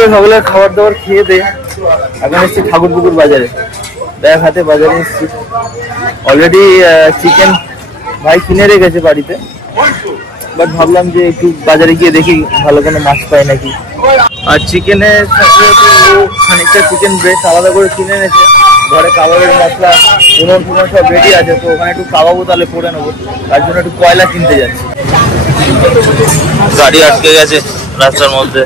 দুপুরে সকালের খাবার দাবার খেয়ে দে এখন এসছি ঠাকুরপুকুর বাজারে। দেখ হাতে বাজারে এসছি, অলরেডি চিকেন ভাই কিনে রেখেছে বাড়িতে, বাট ভাবলাম যে একটু বাজারে গিয়ে দেখি ভালো কোনো মাছ পাই নাকি। আর চিকেনের সাথে খানিকটা চিকেন ব্রেস্ট আলাদা করে কিনে এনেছে, ঘরে কাবাবের মশলা উনুন টুনুন সব রেডি আছে, তো ওখানে একটু কাবাবও তাহলে করে নেবো, তার জন্য একটু কয়লা কিনতে যাচ্ছি। গাড়ি আটকে গেছে রাস্তার মধ্যে।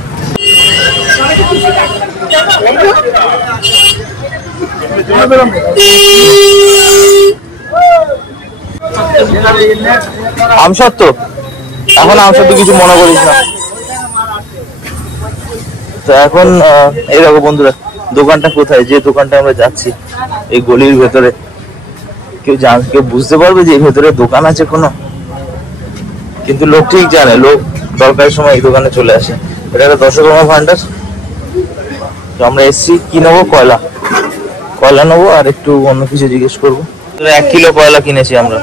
আমসত্ব এখন আমসত্ব কিছু মনে করিস না। তো এখন এই দেখো বন্ধুরা, দোকানটা কোথায়, যে দোকানটা আমরা যাচ্ছি এই গলির ভেতরে। কেউ বুঝতে পারবে যে ভেতরে দোকান আছে কোনো? কিন্তু লোক ঠিক জানে, লোক দরকারের সময় এই দোকানে চলে আসে। এটা একটা দশকর্মা ভান্ডার। তো আমরা এসছি কি নেবো, কয়লা নেবো আর একটু অন্য কিছু জিজ্ঞেস করবো। 1 কিলো কয়লা কিনেছি আমরা।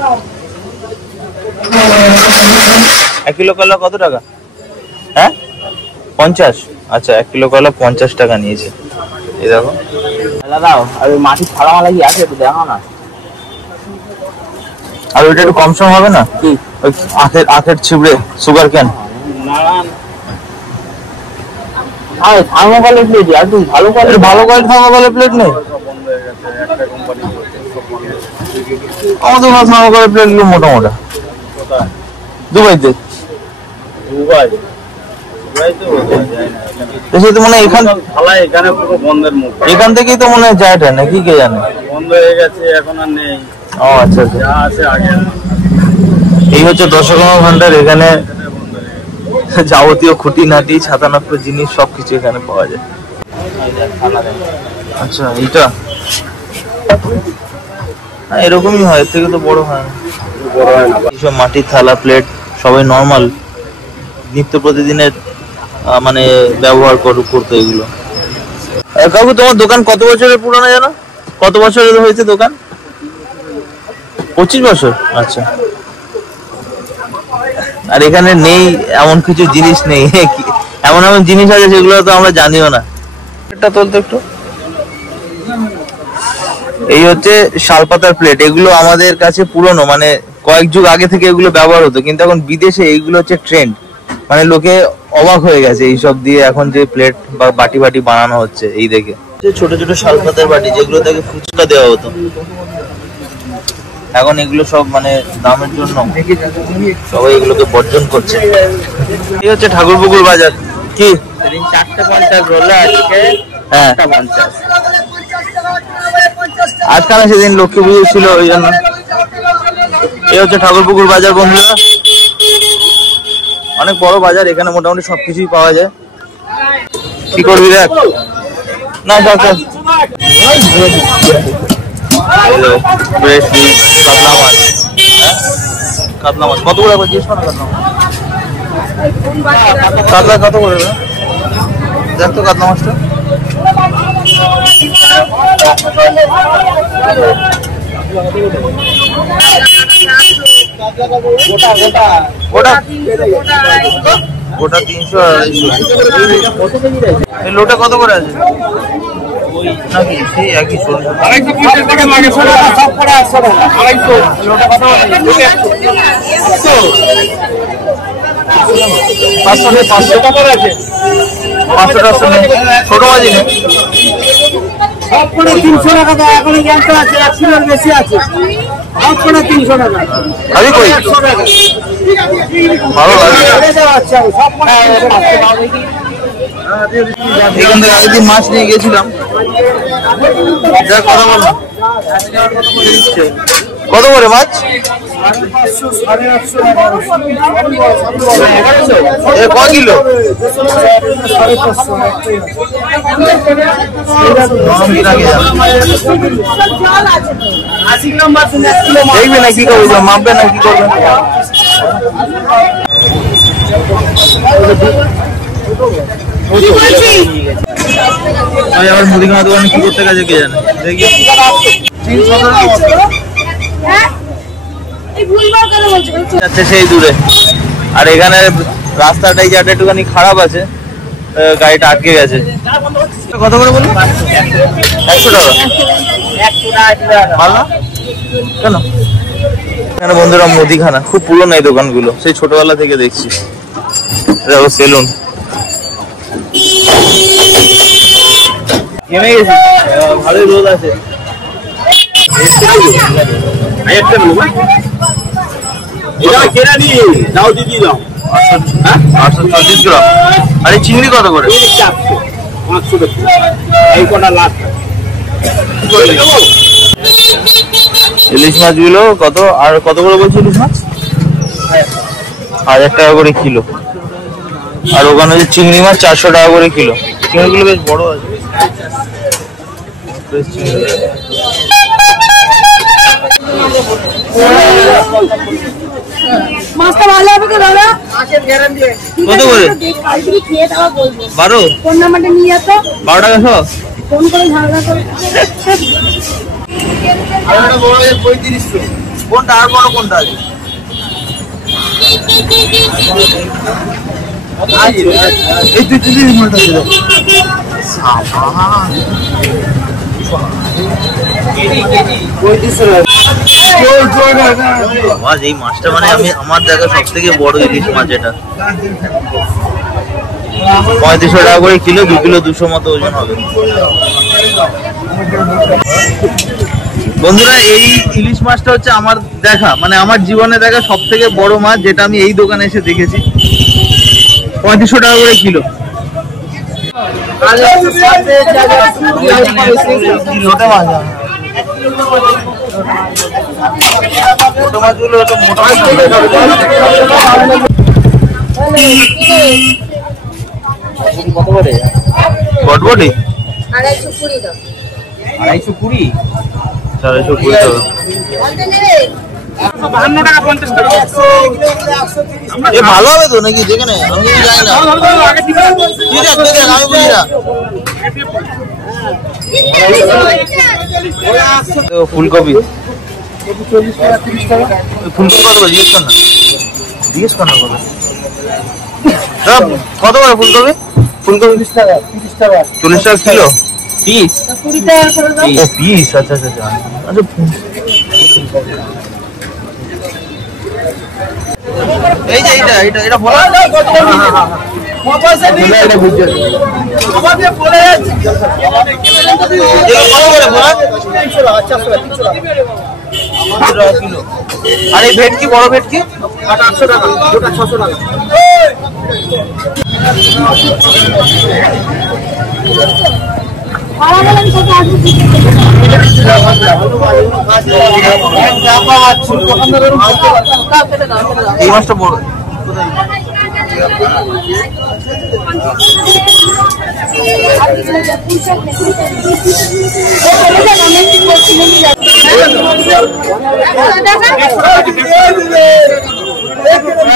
1 কিলো কয়লা কত টাকা? হ্যাঁ 50। আচ্ছা 1 কিলো কয়লা 50 টাকা নিয়েছে। এই দেখো দাও, আর ওই মাটি ছাড়া মালা কি আছে একটু দেখো না। আর ওইটা একটু কম সম হবে না? ওই আখের ছিবড়ে সুগার ক্যান। থার্মোকলের প্লেট, আর তুমি ভালো কোয়ালিটি থার্মোকলের প্লেট নেই আমাদের। থার্মোকলের প্লেট গুলো মোটা মোটা। দুবাইতে মানে এখান থেকেই তো মনে হয় যায় নাকি, কে জানে, বন্ধ হয়ে গেছে এখন আর নেই। ও আচ্ছা আচ্ছা, এই হচ্ছে দশকর্মা ভান্ডার। এখানে যাবতীয় খুঁটিনাটি ছাতানাপ্য জিনিস সবকিছু এখানে পাওয়া যায়। আচ্ছা এইটা এরকমই হয়, এর থেকে তো বড় হয় না। এইসব মাটির থালা প্লেট সবাই নর্মাল নিত্য প্রতিদিনের মানে ব্যবহার করতো এগুলো। কাকু তোমার দোকান কত বছরের পুরনো জানো? কত বছরের হয়েছে দোকান? 25 বছর। আচ্ছা। আর এখানে নেই এমন কিছু জিনিস নেই, এমন এমন জিনিস আছে যেগুলো তো আমরা জানিও না। এটা তোলতো একটু। এই হচ্ছে শালপাতার প্লেট। এগুলো আমাদের কাছে পুরনো, মানে কয়েক যুগ আগে থেকে এগুলো ব্যবহার হতো, কিন্তু এখন বিদেশে এইগুলো হচ্ছে ট্রেন্ড। মানে লোকে অবাক হয়ে গেছে এইসব দিয়ে এখন যে প্লেট বা বাটি বানানো হচ্ছে এই দেখে। ছোট ছোট শালপাতার বাটি যেগুলো থেকে ফুচকা দেওয়া হতো, এখন এগুলো সব মানে দামের জন্য সবাই এগুলোকে বর্জন করছে। এই হচ্ছে ঠাকুরপুকুর বাজার। কি 450 রোলা আজকে? হ্যাঁ 50। আজকে না, সেদিন লক্ষ্মী পুজো ছিল ওই জন্য। এই হচ্ছে ঠাকুরপুকুর বাজার বন্ধুরা, অনেক বড় বাজার। এখানে মোটামুটি সবকিছুই পাওয়া যায়। কি করবি দেখ না, কাতলা মাছ কত করে জিজ্ঞেস করো না? কাতলা কত করে দেখ তো, কাতলা মাছটা। ওটা 300 এই লোটা কত করে আছে নাকি? সেই একই 250 টাকা লাগে। লোটা কত? 500 টাকা আছে। 500 টাকা ছোট মাছ নেই সব করে 300 টাকা দেয়। এখন জ্ঞান আছে 1 কিলোর বেশি আছে, সব করে 300 টাকা। আমি কই 100 টাকা ভালো লাগে। এখান থেকে আগের মাছ নিয়ে গেছিলাম। কথা বল না, কত করে মাছ? 850 কয় কিলো? দেখবে না কি করবে, মাপবে না কি করবে? আবার মুদিখানা দোকানে কি করতে গেছে কে জানে। দেখি যাচ্ছে সেই দূরে। আর এখানে রাস্তাটাই যাতে একটুখানি খারাপ আছে, গাড়িটা আটকে গেছে। কত করে বলুন? 100 টাকা। ভালো না কেন? এখানে বন্ধুরা মুদিখানা, খুব পুরনো এই দোকানগুলো, সেই ছোটবেলা থেকে দেখছি। দেখো সেলুন। নেমে গেছি, ভালোই রোদ আছে। 836 গ্রাম। আর এই চিংড়ি কত করে? ইলিশ মাছগুলো কত? আর কত করে বলছো ইলিশ মাছ? 1000 টাকা করে কিলো। আর ওখানে যে চিংড়ি মাছ 400 টাকা করে কিলো। চিংড়িগুলো বেশ বড় আছে। মাছটা ভালো হবে তো দাদা? কত করে? 12। কোন নাম্বারটা নিয়ে যেত? 12 টাকা সব? ফোন করে ঝামেলা করে। কোনটা আর বড় কোনটা আছে? এই তুই এই মাছটা মানে আমার দেখা সব থেকে বড় ইলিশ মাছ এটা। 3500 টাকা করে কিলো, 2 কিলো 200 মতো ওজন হবে। বন্ধুরা এই ইলিশ মাছটা হচ্ছে আমার দেখা, মানে আমার জীবনে দেখা সব থেকে বড় মাছ, যেটা আমি এই দোকানে এসে দেখেছি। 3500 টাকা করে কিলো। বটবটি 220 দাও। 220 220 ভালো হবে তো নাকি? যেখানে আমি জানি না, আমি বুঝি না। ফুলকপি ফুলকপি কত করে? জিজ্ঞেস কর না কত করে ফুলকপি? ফুলকপি 30 টাকা 40 টাকা কিলো পিস। 20 টাকা করে দাও। ও পিস, আচ্ছা আচ্ছা আচ্ছা। এই যে এটা বলা আর এই ভেটকি, বড় ভেটকি 800 টাকা, গোটা 600 টাকা। এই মাছটা বড়।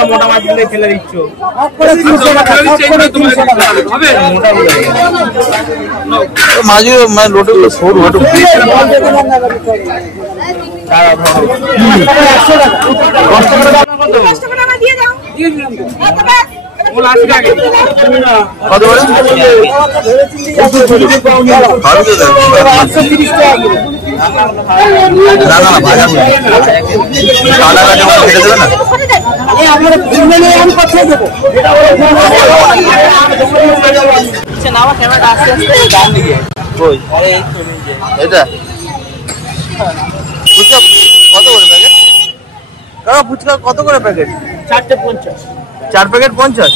মোটা মাছ গুলো ফেলে দিচ্ছ। মাছগুলো মানে লোটেগুলো সরু, একটু কত বলে? না না ভাজা কেটে দেবে না? এটা ফুচকা কত করে প্যাকেট? কাকা ফুচকা কত করে প্যাকেট? 4 50। 4 প্যাকেট 50?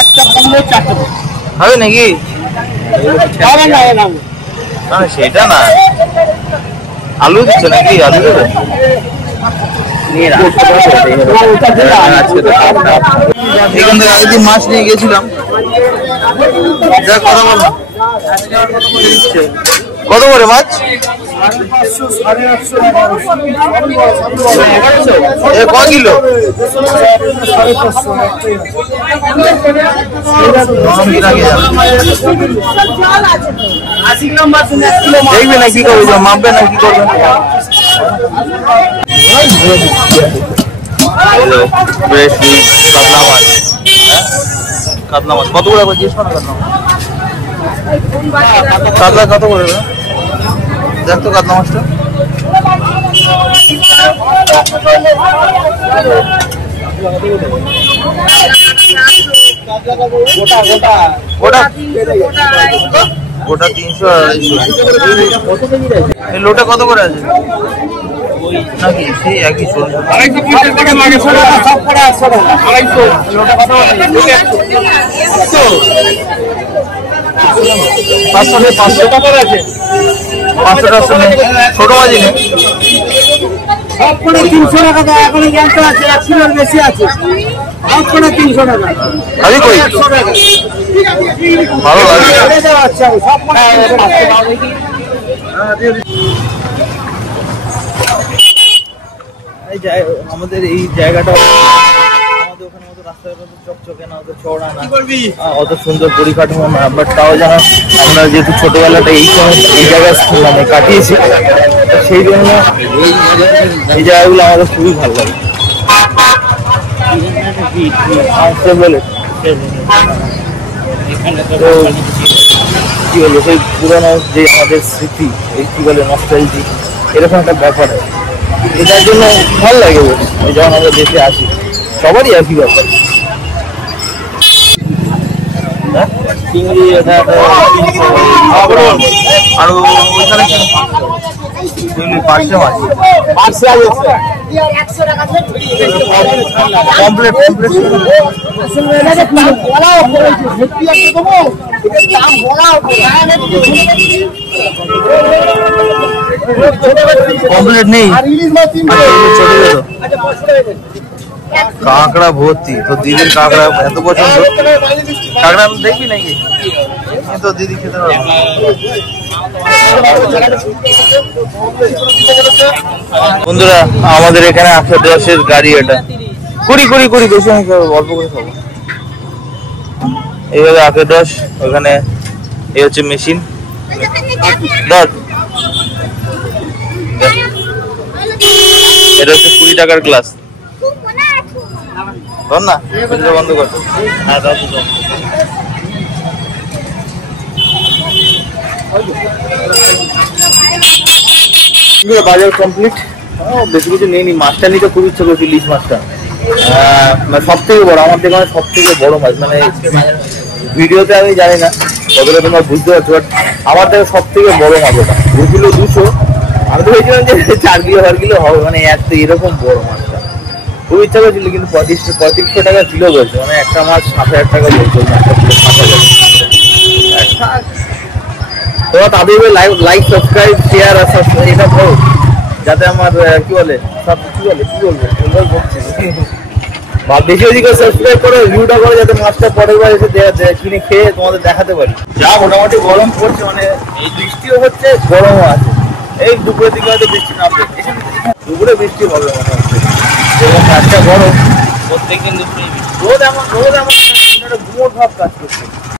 একটা 15 4 হবে নাকি? না সেটা না, আলু দিচ্ছে নাকি? আলু দেবে? এখান থেকে আগের মাছ নিয়ে গেছিলাম। কথা বল, কত করে মাছ? 850 ক কিলো? দেখবে না কি করবে, মাপবে না কি করবে? কাতলা মাছ কত করে জিজ্ঞেস করো কাতলা মাছ? কাতলা কত করে দেখ তো কাতলা মাছটা। গোটা 300 এই লোটা কত করে আছে নাকি সেই একই ছোট ছোট মাঝি নেই সব করে 300 টাকা দেয় এখন জ্ঞান আছে 1 কিলোর বেশি আছে সব করে 300 টাকা আমি কই 100 টাকা ভালো লাগে আচ্ছা সব করে আমাদের এই জায়গাটা আমাদের ওখানে মতো রাস্তাঘাট চকচকে না, অত চওড়া না, অত সুন্দর পরিকাঠামো না, বাট তাও যেন আমরা যেহেতু ছোটবেলাটা এই সময় এই জায়গায় মানে কাটিয়েছি, সেই জন্য এই জায়গাগুলো আমাদের খুবই ভালো লাগে। বলে তো কি বলবো, সেই পুরোনো যে আমাদের স্মৃতি, এই কি বলে নস্টালজি, এরকম একটা ব্যাপার আছে, এটার জন্য ভালো লাগে যখন আমরা দেশে আসি, সবারই একই ব্যাপার। চিংড়ি এটা আর ওইখানে চিংড়ি পার্শে মাছ কমপ্লিট কমপ্লিট নেই। কাঁকড়া ভর্তি, তো দিদির কাঁকড়া এত পছন্দ, কাঁকড়া আমি দেখবি নাকি তো দিদি খেতে পারবো। বন্ধুরা আমাদের এখানে 810 গাড়ি, এটা কুড়ি বেশি আমি অল্প করে খাবো। এইভাবে 810, ওখানে এই হচ্ছে মেশিন, এটা হচ্ছে 20 টাকার গ্লাস। ধর না, বন্ধ কর। হ্যাঁ বাজার কমপ্লিট, বেশি কিছু নেই। মাছটা নিতে খুব ইচ্ছে করছি, ইলিশ মাছটা সব থেকে বড় আমার দেখে, সব থেকে বড় মাছ, মানে ভিডিওতে আমি জানি না কতটা তোমরা বুঝতে পারছো, বাট আমার দেখে সব থেকে বড় মাছ ওটা, 2 কিলো 200। আমি তো ভেবেছিলাম যে 4 কিলো 4 কিলো হবে, মানে একটা এরকম বড় মাছটা খুব ইচ্ছা করছিল, কিন্তু 3500 টাকা কিলো বলছে, মানে একটা মাছ 7000 টাকা বলছে। তোমরা তাদের লাইক সাবস্ক্রাইব শেয়ার আর সাবস্ক্রাইব এটা করো, যাতে আমার কি বলবো বেশি বেশি করে সাবস্ক্রাইব করো, ভিউটা করো, যাতে মাছটা পরের বার এসে কিনে খেয়ে তোমাদের দেখাতে পারি। যা মোটামুটি গরম পড়ছে, মানে এই বৃষ্টিও হচ্ছে, গরমও আছে। এই দুপুরের দিকে হয়তো বৃষ্টি নামবে, দুপুরে বৃষ্টি হবে মোটামুটি, এবং একটা গরম প্রত্যেকদিন দুপুরে রোদ এমন গুমোট ভাব কাজ করছে।